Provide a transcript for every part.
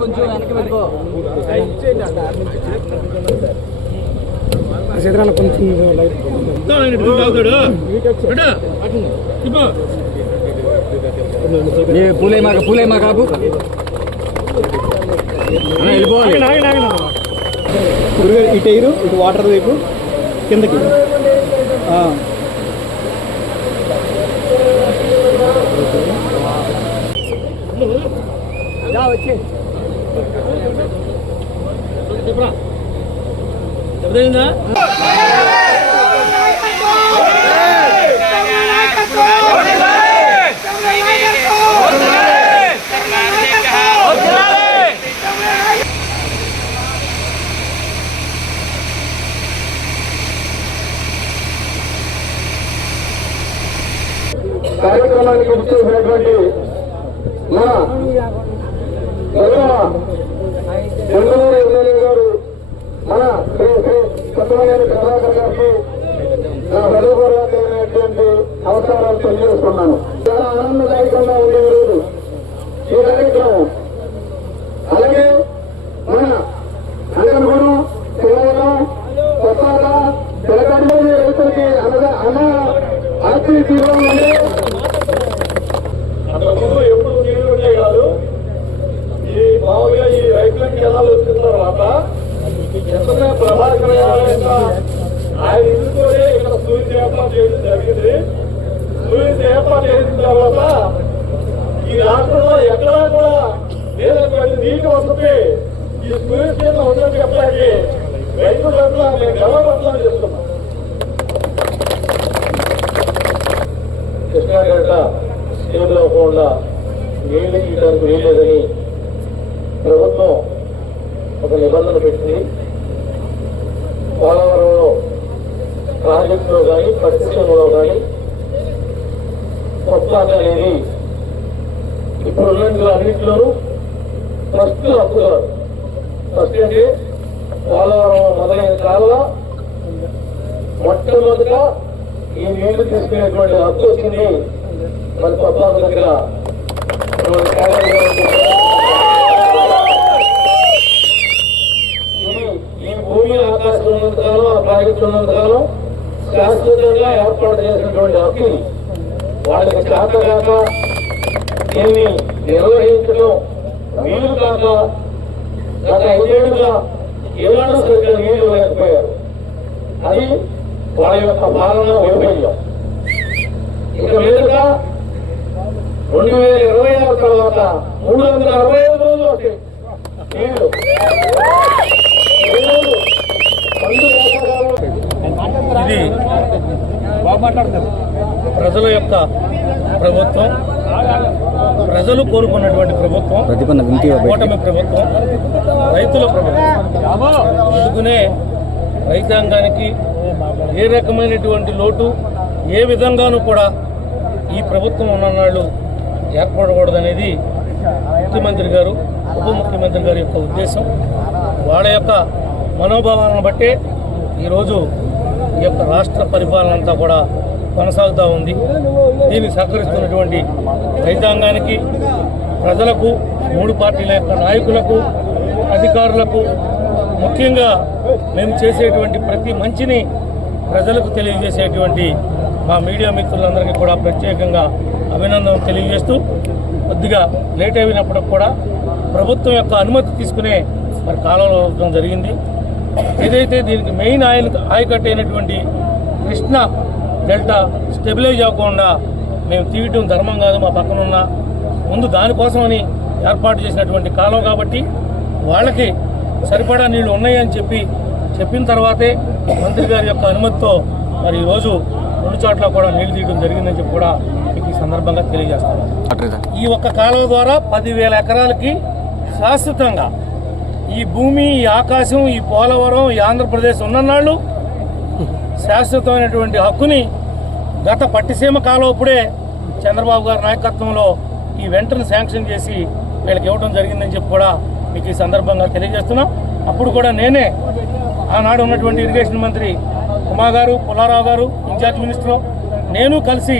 కొంచెం వెనక్కి పెట్టుకో కొంచెం పూలే మాక పూలే మా కాపు వెళ్ళిపోవాలి ఇటు ఎయిరు ఇటు వాటర్ వైపు కిందకి ఆ. కార్యక్రమానికి ఇచ్చేసినటువంటి మన గౌరవ చంద్రబాబు ఎమ్మెల్యే గారు మన శ్రీ శ్రీ కొత్తమనేని ప్రభాకర్ గారికి నా హృదయపూర్వకమైనటువంటి అవసరాలు తెలియజేస్తున్నాను చాలా ఆనందదాయకంగా ఉండే రోజు ఈ కార్యక్రమం రైతులకి వచ్చిన తర్వాత ఎంతనే ప్రభాకర్ ఆయన ఇందుతోనే ఇక్కడ సూర్యుని ఏర్పాటు చేయడం జరిగింది. సూర్యుని ఏర్పాటు చేసిన తర్వాత ఈ రాష్ట్రంలో ఎక్కడా కూడా లేనటువంటి నీటి వసతి ఈ సూర్యుని కింద ఉందని చెప్పడానికి రైతుల పట్ల మేము గర్వపడతాం చేస్తున్నాం కృష్ణాగడ్డ స్టేట్లో కూడా నీళ్ళు తీయడానికి వీల్లేదని ప్రభుత్వం ఒక నిబంధన పెట్టి పోలవరంలో ప్రాజెక్టులో కానీ పరిశ్రమలో కానీ కొత్త అనేది ఇప్పుడు ఉన్నట్లు అన్నింటిలోనూ ఫస్ట్ హక్కు ఫస్ట్ అంటే పోలవరం మొదలైన కాలంలో మొట్టమొదట ఈ నీళ్ళు తీసుకునేటువంటి హక్కు వచ్చింది మన పద్మాల దగ్గర మన కేరళ ఇది ఈ భూమి ఆకాశం ఉన్నంత కాలం ఆ శాశ్వతంగా ఏర్పాటు చేసినటువంటి హక్కుని వాళ్ళకి చేత కాక దీన్ని నిర్వహించడం వీలు కాక గత ఐదేళ్ళుగా ఏనాడు సరిగ్గా నీళ్ళు లేకపోయారు. అది వాళ్ళ యొక్క పాలన వైఫల్యం. ఇక మీదుగా రెండు వేల ఇరవై ఆరు తర్వాత మూడు వందల అరవై ఐదు రోజులు వస్తాయి. నీళ్ళు. నీళ్ళు ఇది ప్రజల యొక్క ప్రభుత్వం ప్రజలు కోరుకున్నటువంటి ప్రభుత్వం ప్రతిపన్న కూటమి ప్రభుత్వం రైతుల ప్రభుత్వం. అందుకనే రైతాంగానికి ఏ రకమైనటువంటి లోటు ఏ విధంగానూ కూడా ఈ ప్రభుత్వం ఉన్ననాళ్ళు ఏర్పడకూడదనేది ముఖ్యమంత్రి గారు ఉప ముఖ్యమంత్రి గారి యొక్క ఉద్దేశం. వాళ్ళ యొక్క మనోభావాలను బట్టే ఈరోజు ఈ యొక్క రాష్ట్ర పరిపాలన అంతా కూడా కొనసాగుతూ ఉంది. దీన్ని సహకరిస్తున్నటువంటి రైతాంగానికి ప్రజలకు మూడు పార్టీల యొక్క నాయకులకు అధికారులకు ముఖ్యంగా మేము చేసేటువంటి ప్రతి మంచిని ప్రజలకు తెలియజేసేటువంటి మా మీడియా మిత్రులందరికీ కూడా ప్రత్యేకంగా అభినందనలు తెలియజేస్తూ కొద్దిగా లేట్ అయినప్పుడు కూడా ప్రభుత్వం యొక్క అనుమతి తీసుకునే మరి కాలంలో జరిగింది. ఏదైతే దీనికి మెయిన్ ఆయన ఆయకట్టు అయినటువంటి కృష్ణ డెల్టా స్టెబిలైజ్ అవ్వకుండా మేము తీయటం ధర్మం కాదు మా పక్కన ఉన్న ముందు దానికోసమని ఏర్పాటు చేసినటువంటి కాలం కాబట్టి వాళ్ళకి సరిపడా నీళ్ళు ఉన్నాయని చెప్పి చెప్పిన తర్వాతే మంత్రి గారి యొక్క అనుమతితో మరి ఈరోజు రెండు చోట్ల కూడా నీళ్ళు తీయడం జరిగిందని చెప్పి కూడా మీకు ఈ సందర్భంగా తెలియజేస్తాను. ఈ ఒక్క కాలువ ద్వారా పదివేల ఎకరాలకి శాశ్వతంగా ఈ భూమి ఈ ఆకాశం ఈ పోలవరం ఈ ఆంధ్రప్రదేశ్ ఉన్ననాళ్ళు శాశ్వతమైనటువంటి హక్కుని గత పట్టిసీమ కాలప్పుడే చంద్రబాబు గారి నాయకత్వంలో ఈ వెంటనే శాంక్షన్ చేసి వీళ్ళకి ఇవ్వడం జరిగిందని చెప్పి కూడా మీకు ఈ సందర్భంగా తెలియజేస్తున్నాం. అప్పుడు కూడా నేనే ఆనాడు ఉన్నటువంటి ఇరిగేషన్ మంత్రి ఉమా గారు పుల్లారావు గారు ఇన్ఛార్జ్ మినిస్టర్ నేను కలిసి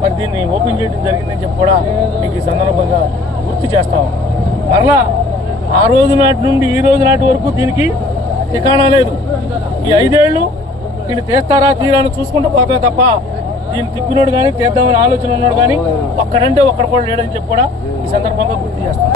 మరి దీన్ని ఓపెన్ చేయడం జరిగిందని చెప్పి కూడా మీకు ఈ సందర్భంగా గుర్తు చేస్తాం మరలా ఆ రోజు నాటి నుండి ఈ రోజు నాటి వరకు దీనికి ఠికాణా లేదు. ఈ ఐదేళ్ళు దీన్ని తీస్తారా తీరాని చూసుకుంటూ పోతామే తప్ప దీన్ని తిప్పినోడు కానీ తీద్దామని ఆలోచన ఉన్నాడు కానీ ఒక్కడంటే ఒక్కడ కూడా లేడని చెప్పి కూడా ఈ సందర్భంగా గుర్తు చేస్తాం